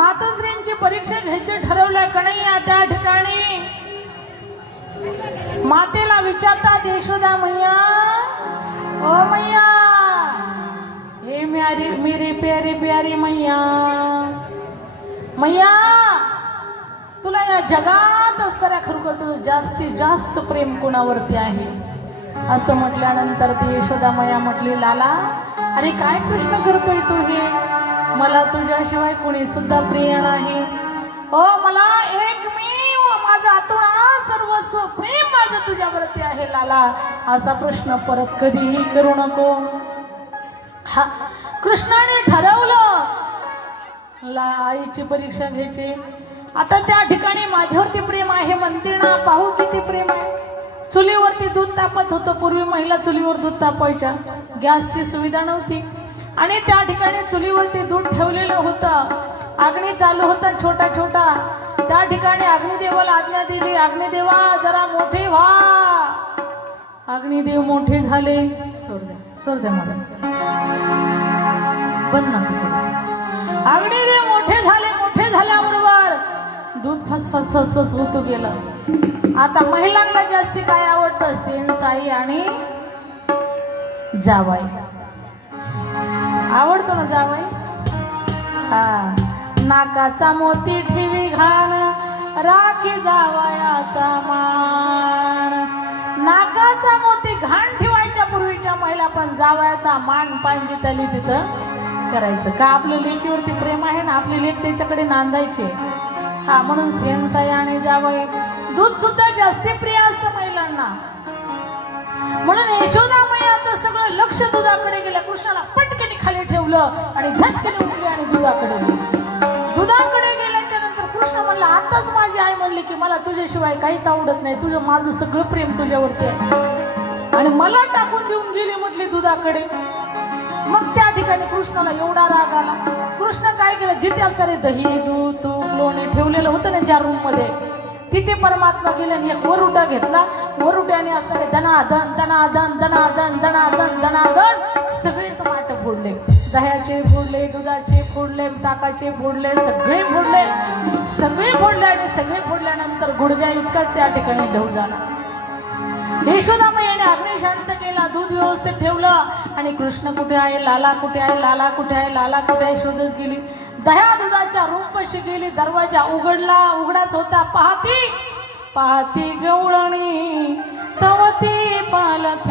मातोश्रींची परीक्षा घ्यायची ठरवलं कणैया त्या ठिकाणी? मातेला विचारतात यशोदा मैया ओ मैया हे म्यारी मेरी प्यारी प्यारी मैया मैया तुला या जगात असणाऱ्या खरोखर तुझं जास्तीत जास्त प्रेम कोणावरती आहे? असं म्हटल्यानंतर ती यशोदा मैया म्हटली लाला अरे काय प्रश्न करतोय तू हे? मला तुझ्याशिवाय कोणी सुद्धा प्रिय नाही. हो मला एक मी माझं आतुणा सर्वस्व प्रेम माझं तुझ्यावरती आहे लाला. असा प्रश्न परत कधीही करू नको. हा कृष्णाने ठरवलं. ला आईची परीक्षा घ्यायची. आता त्या ठिकाणी माझ्यावरती प्रेम आहे म्हणते ना पाहू किती प्रेम आहे. चुलीवरती दूध तापत होतं पूर्वी महिला चुलीवर दूध तापायच्या गॅसची सुविधा नव्हती. आणि त्या ठिकाणी चुलीवरती दूध ठेवलेलं होतं. अग्नी चालू होता छोटा छोटा. त्या ठिकाणी अग्निदेवाला आज्ञा दिली अग्निदेवा जरा मोठे व्हा. अग्निदेव मोठे झाले. सोड द्या मला. अग्निदेव मोठे झाले मोठे झाल्याबरोबर दूध फस फस फस फस होतो गेलं. आता महिलांना जास्ती काय आवडतं? सेन साई आणि जावाई. आवडतो ना जावई? हा. नाकाचा मोती ठेवी घाण राखी जावयाचा मान. नाकाचा मोती घाण ठेवायच्या पूर्वीच्या महिला पण जावयाचा मान पांजी तली तिथं करायचं का? आपल्या लेकीवरती प्रेम आहे ना? आपली लेख त्याच्याकडे नांदायची. हा म्हणून सेनसाई आणि जावई दूध सुद्धा जास्ती प्रिय असतं महिलांना. म्हणून यशोदा मैयाचं सगळं लक्ष दुधाकडे गेलं. कृष्णाला पटकन खाली आणि झटकन उठली आणि दुधाकडे दुधाकडे गेल्याच्यानंतर कृष्ण म्हणला आताच माझी आई म्हणली की मला तुझ्याशिवाय काहीच आवडत नाही. तुझं माझं सगळं प्रेम तुझ्यावरती आहे. आणि मला टाकून देऊन गेली म्हटली दुधाकडे. मग त्या ठिकाणी कृष्णाला एवढा राग आला. कृष्ण काय केलं? जिथे सारे दही दूध तूप लोणी ठेवलेलं होतं ना ज्या रूममध्ये तिथे परमात्मा गेले आणि एक वरुटा घेतला. वरुट्याने असणारे दनादन दनादन दनादन दनादन दनादन सगळेच वाटप फोडले दह्याचे फोडले दुधाचे फोडले ताकाचे फोडले सगळे फोडले सगळे फोडले आणि सगळे फोडल्यानंतर गुडघ्या इतकाच त्या ठिकाणी ढव झाला यशोदामाईने अग्नी शांत केला दूध व्यवस्थित ठेवलं आणि कृष्ण कुठे आहे लाला कुठे आहे लाला कुठे आहे लाला कुठे आहे शोधत गेली. दह्या दुधाच्या रूपशी गेली दरवाजा उघडला उघडाच होता. पाहती पाहती गवळणी तवती पालती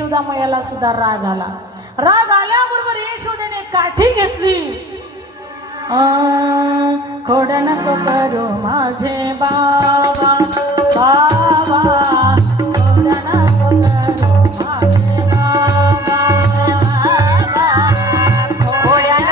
यशोदामयाला सुद्धा राग आला. राग आल्याबरोबर यशोदेने काठी घेतली. खोड नको करू माझे बाबा बाबा खोड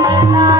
Bye.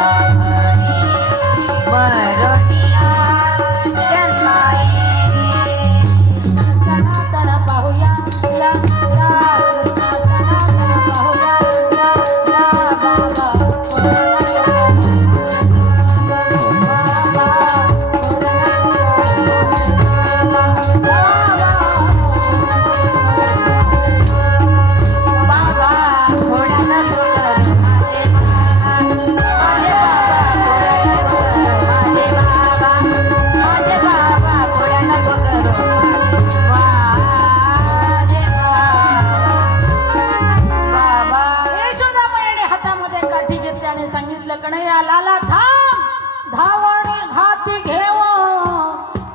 सांगितलं कणया लाला थांब. धावणी घाती घेव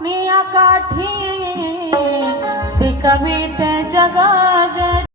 निया काठी. शिकवी ते जग